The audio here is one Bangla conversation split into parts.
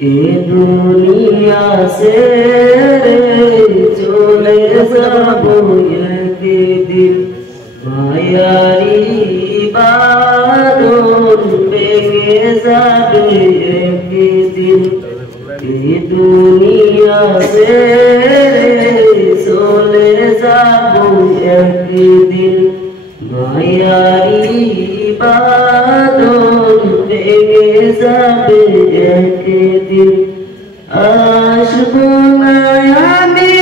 এ দুনিয়া ছেড়ে চলে যাব একদিন, মায়ারি বাঁধন ভেঙে যাবে একদিন। এ দুনিয়া ছেড়ে চলে যাব একদিন, মায়ারি বাঁধন ভেঙে যাবে একদিন। আসবো না আমি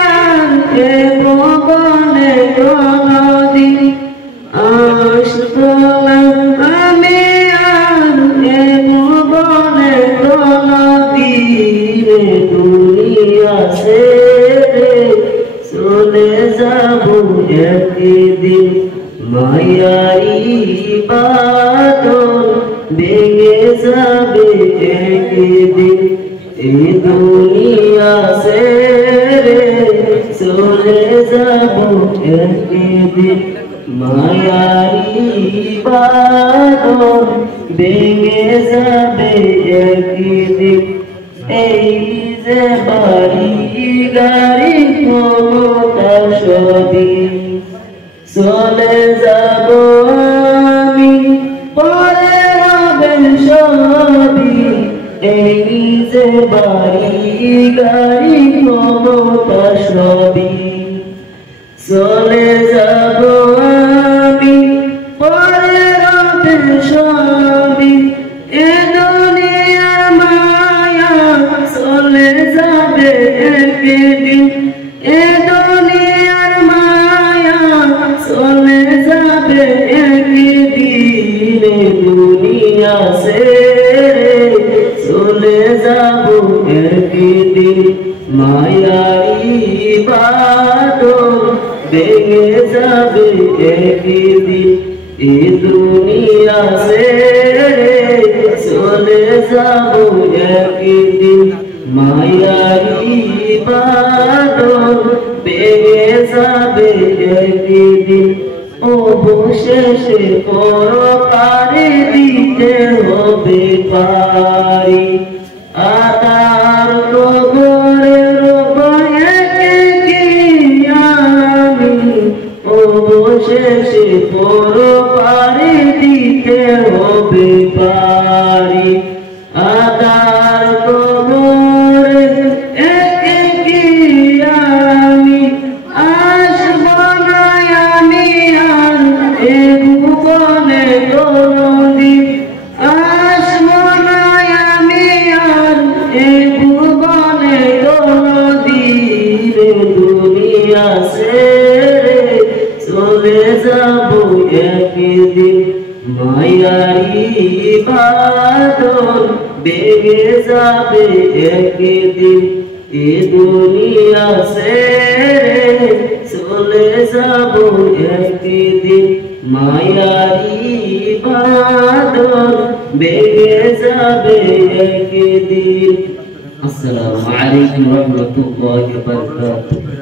আর এ ভুবনে কোনদিন, আসবো না আমি আর এ ভুবনে কোনদিন। দুনিয়া ছেড়ে চলে যাব একদিন, মায়ারি বাঁধন ভেঙে যাবে একদিন। এই দুনিয়া ছেড়ে চলে যাব একদিন, মায়ারি বাঁধন ভেঙে যাবে একদিন। এই যে বাড়ি গাড়ি ক্ষমতা সবই চলে যাব আমি, পরে রবেন সবই। এই যে বাড়ি গাড়ি ক্ষমতা সবই চলে যাব আমি, পরে রবেন সবই। এ দুনিয়ার মায়া চলে যাবে একদিন, এ দুনিয়ার মায়া চলে যাবে একদিন। দুনিয়া ছেড়ে চলে যাব একদিন, মায়ারি বাঁধন ভেঙে যাবে একদিন। এ দুনিয়া ছেড়ে চলে যাব একদিন, মায়ারি বাঁধন ভেঙে যাবে একদিন। অবশেষে পরপারে দিতে হবে পারি, আদার কবরের ভয়ে কি আমি। অবশেষে পরপারে দিতে হবে পারি, আদার কবরের কি আমি। আসবো না আমি আর এ ভুবনে কোনদিন, আসবো না আমি আর এ ভুবনে কোনদিন। দুনিয়া ছেড়ে চলে যাব একদিন, মায়ারি বাঁধন ভেঙে যাবে একদিন। এ দুনিয়া ছেড়ে চলে যাব একদিন, মায়ারি বাঁধন ভেঙে যাবে একদিন। আসসালামু আলাইকুম ওয়া রাহমাতুল্লাহি ওয়া বারাকাতুহু।